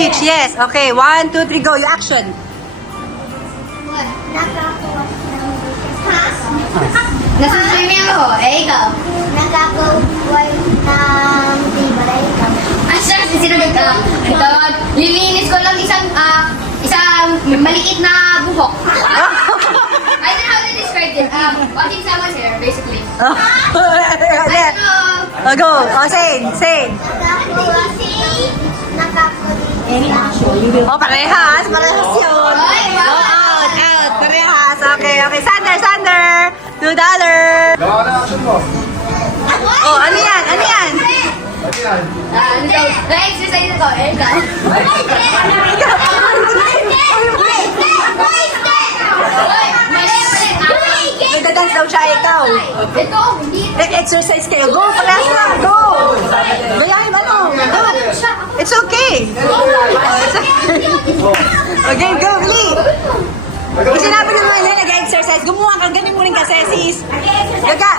each. Yes. Okay. 1, 2, 3, go. Your action. Nakakuha ng pass. Nasa swimming ako. Ikaw. Nakakuha ng tibay. Sir, sinagot ka. Ito, lilinis ko lang isang maliit na buhok. I don't know how to describe it. Watching someone's hair, basically. Go. Say. Nakakuha. Parehas yun. Go out. Parehas. Okay. Sander. $2. Gawa na action mo. Oh, ano yan? Ano yan? Na-exercise ko. Ikaw. Nagda-dance daw siya, ikaw. Ito, hindi. Exercise kayo. Go, parehas na. Go. Gayahin ano. Go. It's okay. Okay, go, Lee. Kung sinabi ng mga nag-exercise, gumawa ka, ganyan mo rin kasi, sis. Gaga.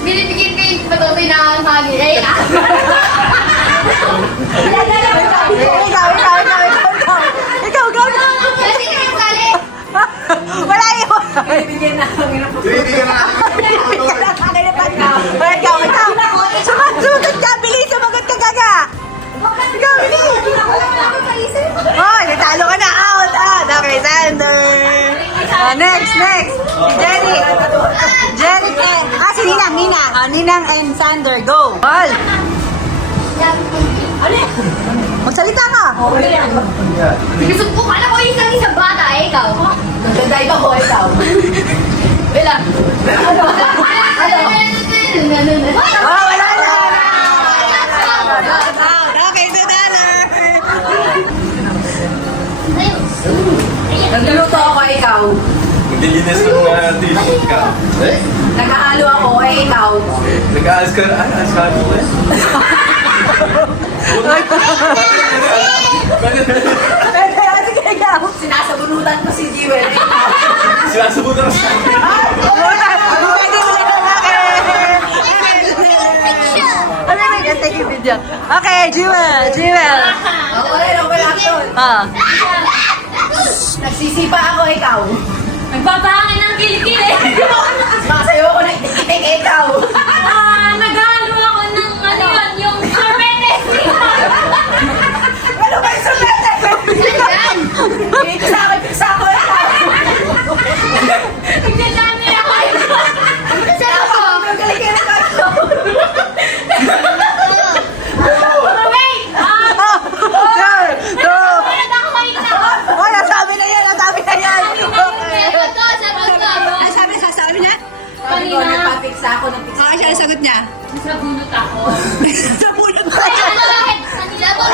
Binibigyan ko yung patuloy na hangin. Eh, Ikaw, go na. kasi yung sali. Wala yun. Hindi ka na. Ikaw. Sumagot ka, bilis. Sumagot ka, Gaga. Ikaw, bilis. Oh, natalo ka na. Out. Okay, Sander. Next. Jenny. Si Ninang. Ninang and Sander, go. All. Magsalita ka. Sinusubok ka na ko isang bata. Eh, ikaw. Nagdadive ako, ikaw. Wala. Oh, wala na. Okay, $2. Nagluluto ako, ikaw. Maglilinis ng mga t-shirt ka. Eh? Nag-aalo ako, ikaw. Nag-aalas ka mo eh. Sige, ikaw. Sinasabunutan ko si Jewel. Sinasabutan ka sa akin. Take a video. Okay, Jewel. Nagsisipa ako, ikaw. Nagpapahangin ng kilikili. Sumasayo ako ng itik, ikaw. Nag-aalo ako ng ano yun, yung sorbete. Ano ba yung sorpresa? Sa ako, ikaw. Nagdadami ako. Saan ako? Galing ka. Wait! Go! Wala ako makita. Oh, nasabi na yan. Sagot ko. Sabi na? Kanina. Nagpapiksa ako ng pizza. Siya ang sagot niya. Nabunot ako. Sa bulot pa Ay, siya. ano bakit? Kanila ba?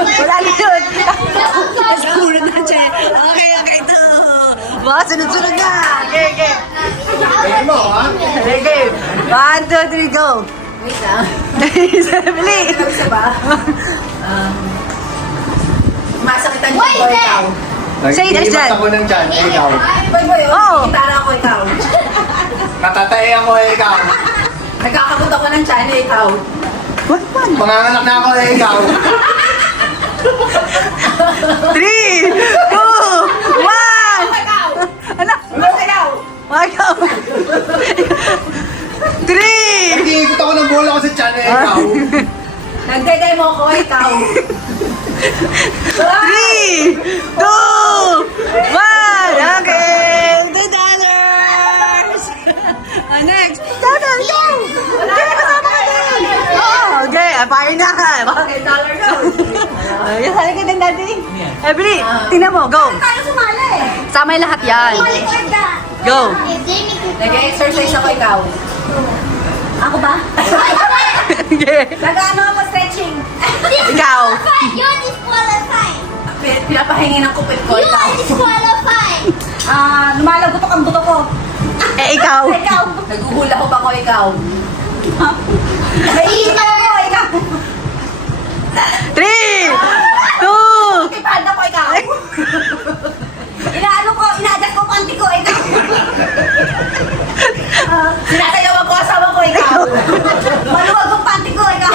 Wala na yun. Sa bulot na siya. Okay, ito. Wow, sunod-sunod na. Okay. Pwede mo, ha? Okay. 1, 2, 3, go. Wait lang. Bili. Masakitan niyo ko ikaw. Say it, Nag-iibat Jan. ako ng tiyan, eh, ikaw. Oo. Gitara ako ikaw. Natatay ako, eh, ikaw. Nagkakabot ako ng tiyan, ikaw. What one? Panganganak na ako, eh, ikaw. 3, 2, 1. Anak, ikaw. Ikaw. 3. Nag-iikot ako ng bola ko sa tiyan, eh, ikaw. Nagdedemo ko, ikaw. 3, 2, 1. Okay. $2. Next. Dollar, go. Okay, kasama ka din. Oh, okay. Fire na. Okay, $1 go. Yung sabi ka din dati. Bili. Tingnan mo, go. Tayo sumala eh. Sama yung lahat yan. Baliktad ka. Go. Nag-exercise ako ikaw. Ako ba? Okay. Nag-ano ako stretching. Ikaw. You're disqualified. Pinapahingi ng kupit ko. You are disqualified. Lumalagotok ang buto ko. Ikaw. Ikaw. Naguhula ko pa ko, ikaw. Naiinom ako, ikaw. 3, 2. Kipad ako, ikaw. Inaano ko, inadjust ko panty ko, ikaw. Sinasayaw ako asawa ko, ikaw. Maluwag ang panty ko, ikaw.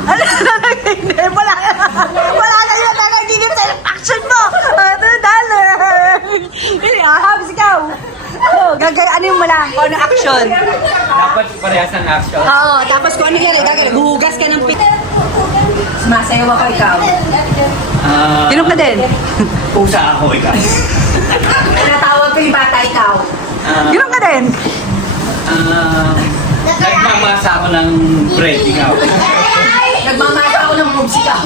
Ano hindi? Wala na. Wala na yun. Nanaginip sa action mo. $2. Habs, ikaw. Gagayanin mo lang kung ano action. Dapat parehas ng action. Oo, tapos kung ano yan, guhugas ka ng pit. Sumasayaw ako ikaw. Tinong ka din. Pusa ako, ikaw. Natawag ko yung bata ikaw. Tinong ka din. Nagmamasa ako ng bread, ikaw. Nagmamasa ako ng boobs ikaw.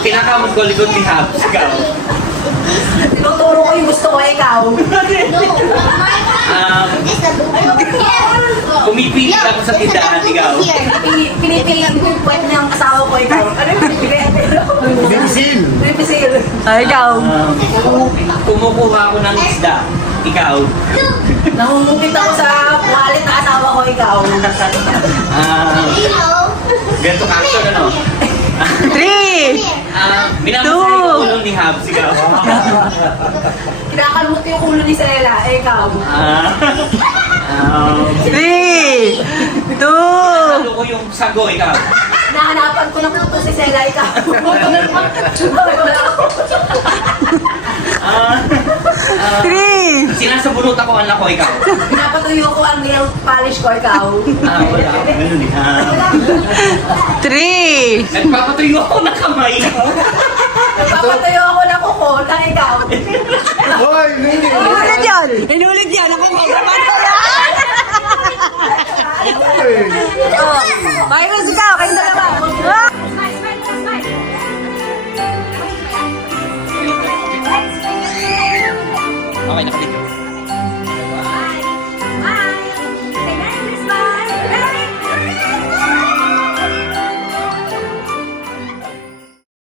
Kinakamot ko likod ni Habs, ikaw. Tinuturo ko yung gusto ko ikaw. Pumipili ako sa tindahan, ikaw. Pinipilan ko yung puwet ng asawa ko ikaw. Ano yung pinipilan? Bibisil. Pipisil. Ay, ikaw. Kumukuha ako ng isda, ikaw. Nangungupit ako sa wallet na asawa ko ikaw. Ganito action, ano? 3, Minamasay ko ulo ni Habs, ikaw. Kinakalmot yung ulo ni Sela, ikaw. 3, 2, Halo ko yung sago, ikaw. Nahanapan ko ng puto si Sela, ikaw. 3, Sinasabunot ako ang lako, ikaw. Pinapatuyo ko ang nail polish ko, ikaw. Wala. Ganun eh. 3, Nagpapatuyo ako ng kamay. Nagpapatuyo ako ng kuko na ikaw. Hoy, Nini. Inulit yan! Inulit yan! Ako magaman ko yan! Oh, virus ikaw! Kayong dalawa! Ah! Okay, nakadito.